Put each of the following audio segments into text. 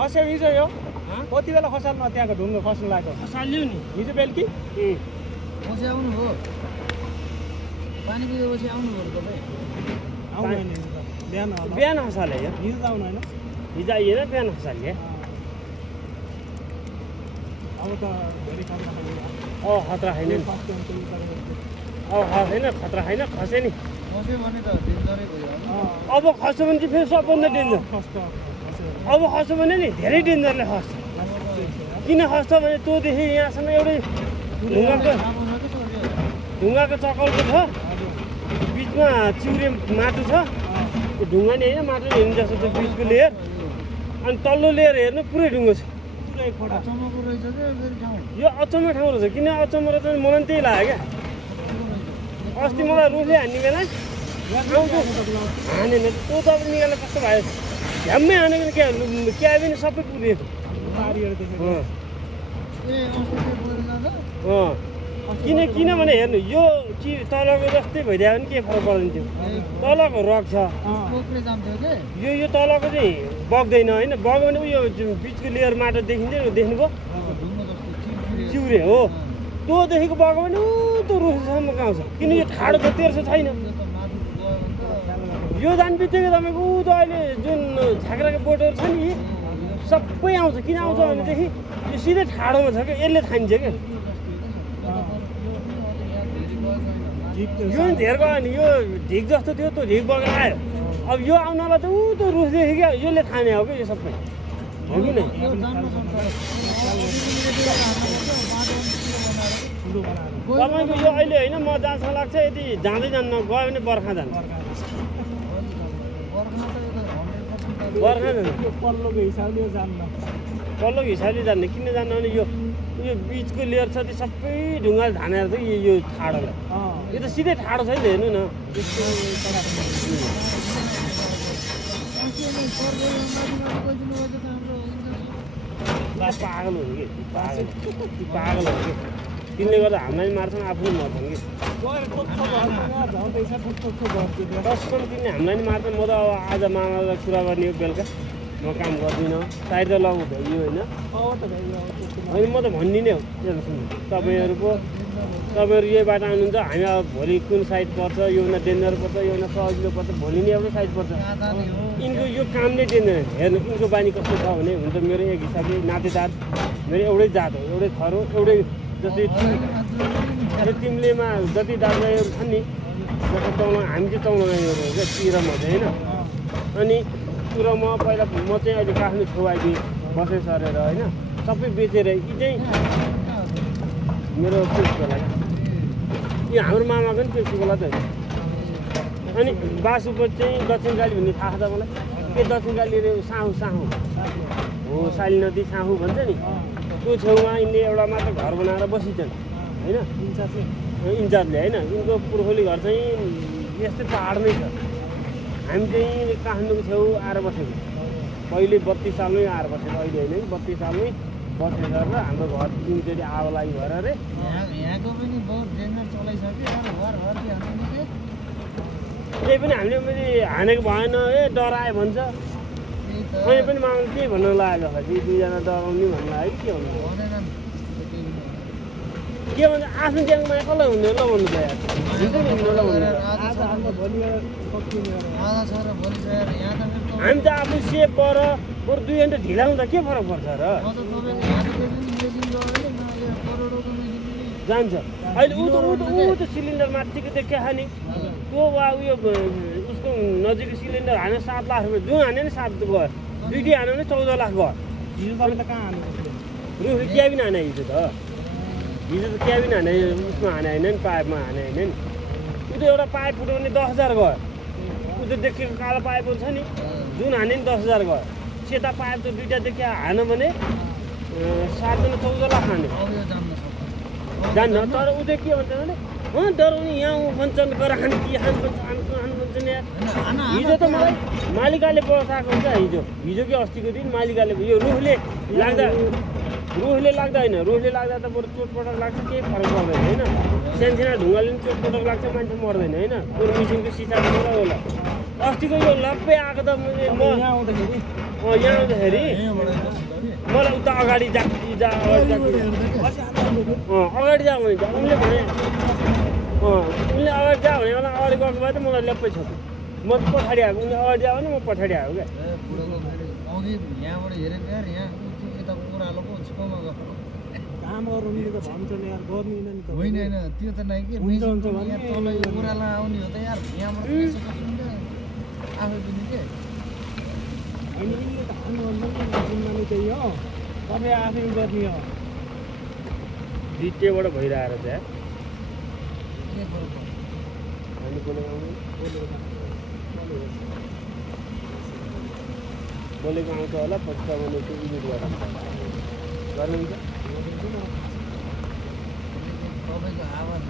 खस्यो हिजो यो कति बेला खसाल्नु त्यहाँको ढुङ्गा खस्नु लाग्यो खसाल्यो नि हिजो बेलुकी पछि आउनु हो पानी पिएपछि आउनु हो तपाईँ आउनु बिहान बिहान खसाले यो हिजो त आउनु होइन हिजो आइएन बिहान खसाले अब त धेरै खतरा खतरा छैन नि खसेन खतरा छैन खसे नि खस्यो भने त डेन्जरै भयो अब खस्यो भने चाहिँ फेरि सबभन्दा डेन्जर अब खस्यो भने नि धेरै डेन्जरले खस्छ किन खस्छ भने तँदेखि यहाँसम्म एउटै ढुङ्गाको चक्कलको छ बिचमा चिउरे माटो छ त्यो ढुङ्गा नि होइन माटो हेर्नु जस्तो छ बिचको लेयर अनि तल्लो लेयर हेर्नु पुरै ढुङ्गा छ यो अचम्म ठाउँ रहेछ किन अचम्म रहेछ भने मलाई त्यही लाग्यो क्या अस्ति मलाई रुखले हान्ने बेला हानेन त्यो तपाईँ निकालेर कस्तो भयो झ्याम्मै हानेको क्याबिन सबै पुगेको किनभने हेर्नु यो तलको जस्तै भइदियो भने के फरक पर्दैन थियो तलको रक छ यो तलको चाहिँ बग्दैन होइन बग्यो भने उयो बिचको लेयर माटो देखिँदैन देख्नुभयो चिउरे हो तँदेखिको बग्यो भने त्यो रुखसम्म गाउँछ किन यो ठाडो छ तेर्सो छैन यो जान बित्तिकै तपाईँको ऊ त अहिले जुन झाँक्राको बोटहरू छ नि सबै आउँछ किन आउँछ भनेदेखि यो सिधै ठाडोमा छ क्या यसले थामिन्छ क्या यो नि धेर गयो नि यो ढिक जस्तो थियो त्यो ढिक बगेर आयो अब यो आउनलाई त ऊ त्यो रुखदेखि क्या यसले थामे हो क्या यो सबै हो कि नै तपाईँको यो अहिले होइन म जहाँसम्म लाग्छ यदि जाँदै जान्न गयो भने बर्खा जान्छ पल्लोको हिसाबले जान्न किन जान्न भने यो बिचको लेयर छ त्यो सबै ढुङ्गाले धानेर छ यो ठाडोलाई यो त सिधै ठाडो छ नि त हेर्नु न पागल हुनु कि पागल हो कि तिनले गर्दा हामीलाई मार्छन् आफूले मर्छन् कि कसम तिनले हामीलाई नि मार्छन् म त अब आज मामालाई कुरा गर्ने हो बेलुका म काम गर्दिनँ साइड त लगाउँ भइयो होइन होइन म त भनिदिने हो तपाईँहरू पो तपाईँहरू यही बाटो आउनुहुन्छ हामी अब भोलि कुन साइड पर्छ यो न डेन्जर पर्छ यो न सजिलो पर्छ भोलि नै एउटै साइड पर्छ यिनको यो काम नै डेन्जर हेर्नु यिनको बानी कस्तो छ भने हुन त मेरो एक हिसाबले नातेदार मेरो एउटै जात हो एउटै थर हो एउटै जस्तै तिमीलेमा जति दाजुभाइहरू छन् नि जस्तो चौला हामी चाहिँ चौलागाईहरू हो क्या ती र म चाहिँ होइन अनि ती र म पहिला म चाहिँ अहिले काठमाडौँ छेउ आइदिएँ बसेँ सरेर होइन सबै बेचेर यी चाहिँ मेरो पेप्सीको लागि यो हाम्रो मामाको नि पेप्सीको लागि त होइन अनि बासुको चाहिँ दक्षिणकाली भन्ने थाहा छ मलाई के दक्षिणकाली साहु साहु हो साली नदी साहु भन्छ नि त्यो छेउमा यिनले एउटा मात्र घर बनाएर बसिन्छन् होइन इन्चार्जले होइन यिनको पुर्खौली घर चाहिँ यस्तै पाहाडमै छ हामी चाहिँ काठमाडौँको छेउ आएर बसेको पहिले 32 सालमै आएर बसेको अहिले होइन 32 सालमै बसेर र हाम्रो घर तिनचोटि आगो लागि भएर अरे यहाँको पनि बहुत डेन्जर चलाइसक्यो त्यही पनि हामीले हानेको भएन ए डरायो भन्छ मैले पनि माग्नु के भन्नु लाग्यो होला कि दुईजना डराउने भन्नु लाग्यो के भन्नु के भन्छ आफ्नो ज्यानको माया कसलाई हुने ल भन्नु त यार हुन्छ नि ल हामी त आफू सेप पर बरु 2 घन्टा ढिला हुँदा के फरक पर्छ र जान्छ अहिले ऊ त सिलिन्डर माथिको देख्या खाने त्यो वा उयो उसको नजिक सिलिन्डर हाने 7 लाख रुपियाँ जुन हाने नि 7 गयो दुईटी हाने नि 14 लाख गयो हिजो तपाईँ त कहाँ हाल्नु रुख क्याबिन हाने हिजो त क्याबिन हाने उसमा हाने होइन नि पाइपमा हाने होइन नि ऊ त एउटा पाइप फुटाउने 10,000 गयो ऊ त देखेको कालो पाइपहरू छ नि जुन हाने नि 10,000 गयो सेता पाइप त दुईवटा देखिया हान भने 7 जना 14 लाख हाने जान्न तर ऊ चाहिँ के भन्छ भने डराउने यहाँ भन्छन् गर खाने कि भन्छन् यार हिजो त मलाई मालिकाले बसाएको हुन्छ हिजो कि अस्तिको दिन मालिकाले यो रुखले लाग्दा होइन रुखले लाग्दा त बरु चोटपटक लाग्छ केही फरक पर्दैन होइन सानसाना ढुङ्गाले पनि चोटपटक लाग्छ मान्छे मर्दैन होइन बरु मिसिनको सिसा मात्रै होला अस्तिको यो लप्पै आएको त म यहाँ आउँदाखेरि मलाई उता अगाडि जा भने उनले अगाडि जा भने मलाई अगाडि गएको भए त मलाई लेप्पै छ म पछाडि आएको उनले अगाडि आयो भने म पछाडि आएको क्या यहाँबाट हेरेको यार यहाँ यता ओह्रालोको छेउमा गएको काम गर्नु त भन्छ नि यार गर्दैन नि त होइन त्यो त नै के हुन्छ तल ओह्रालो आउने हो त यार यहाँबाट आफै पनि के यिनले त हान्नु त्यही हो तपाईँ आफै गर्ने हो भिटेबाट भइरहेको चाहिँ के फरक हामी बोलेको आउँछ होला पछि तपाईँले त्यो इडिट गर्नुहुन्छ तपाईँको आवाज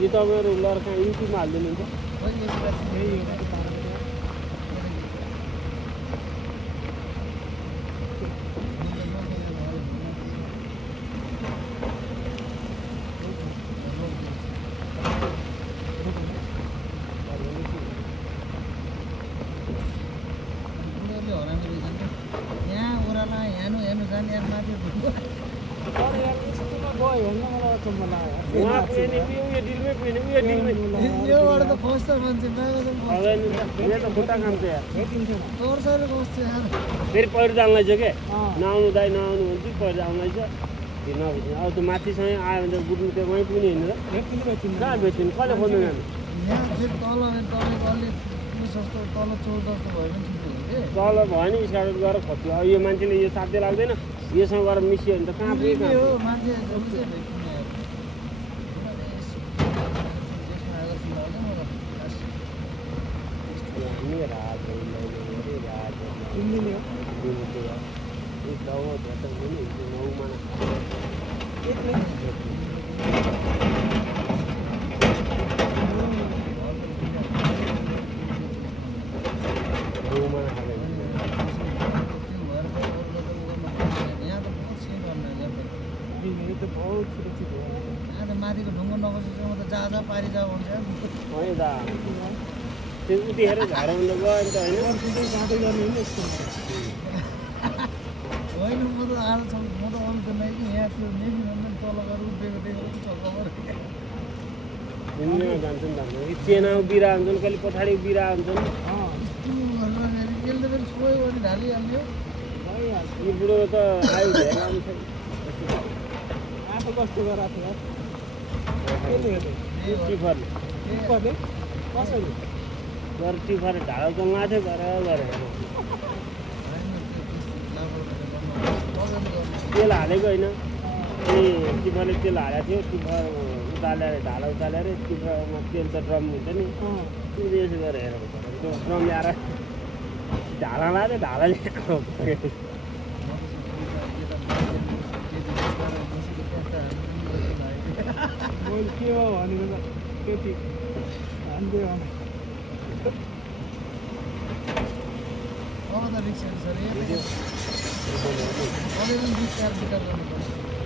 यो तपाईँहरू लड्का युट्युबमा हालिदिनुहुन्छ फेरि पहिरो जानु रहेछ क्या नआउनु दाइ नआउनु भन्छ पहिरो आउनु रहेछ फेरि नभेट्नु अब त माथिसँगै आयो भने त बुझ्नु त्यो वहीँ पुग्ने होइन र कहाँ भेट्नु कसले खोज्नु जानु तल भयो नि स्काउट गरेर खोज्यो अब यो मान्छेले यो साध्य लाग्दैन योसँग गएर मिसियो भने त कहाँ पुग्यो माथिको ढुङ्गो नबसेसम्म त जा पारी जा भन्छ त्यो उतिखेर झराउनु गयो नि त होइन जाँदै गर्ने नि यस्तो होइन म त आज म त अरू त नै कि यहाँ त्यो मेफिभन्दा तल गएर उभिएको देखेको छ खबर घुम्न जान्छन् हाम्रो चेना उभिरा हुन्छन् कहिले पछाडि उभिरा हुन्छन् यसले पनि छोयो भने ढालिहाल्यो यो बुढो त आयु धेरै लामो छ आफू कस्तो गराएको थियो टिफरले कसरी गएर टिफरले ढाडा जमाएको थियो गएर तेल हालेको होइन ए टिफरले तेल हालेको थियो टिफर उतालेर ढाडा उतालेर टिफरमा तेल त ड्रम हुन्छ नि त्यो यसो गरेर हेरेको त्यो ड्रम ल्याएर ढाला लाँदै ढालाले मैले के हो भनेको त त्यति हान्दै अब त रिक्सा सर अझै पनि रिक्सा विचार गर्नुपर्छ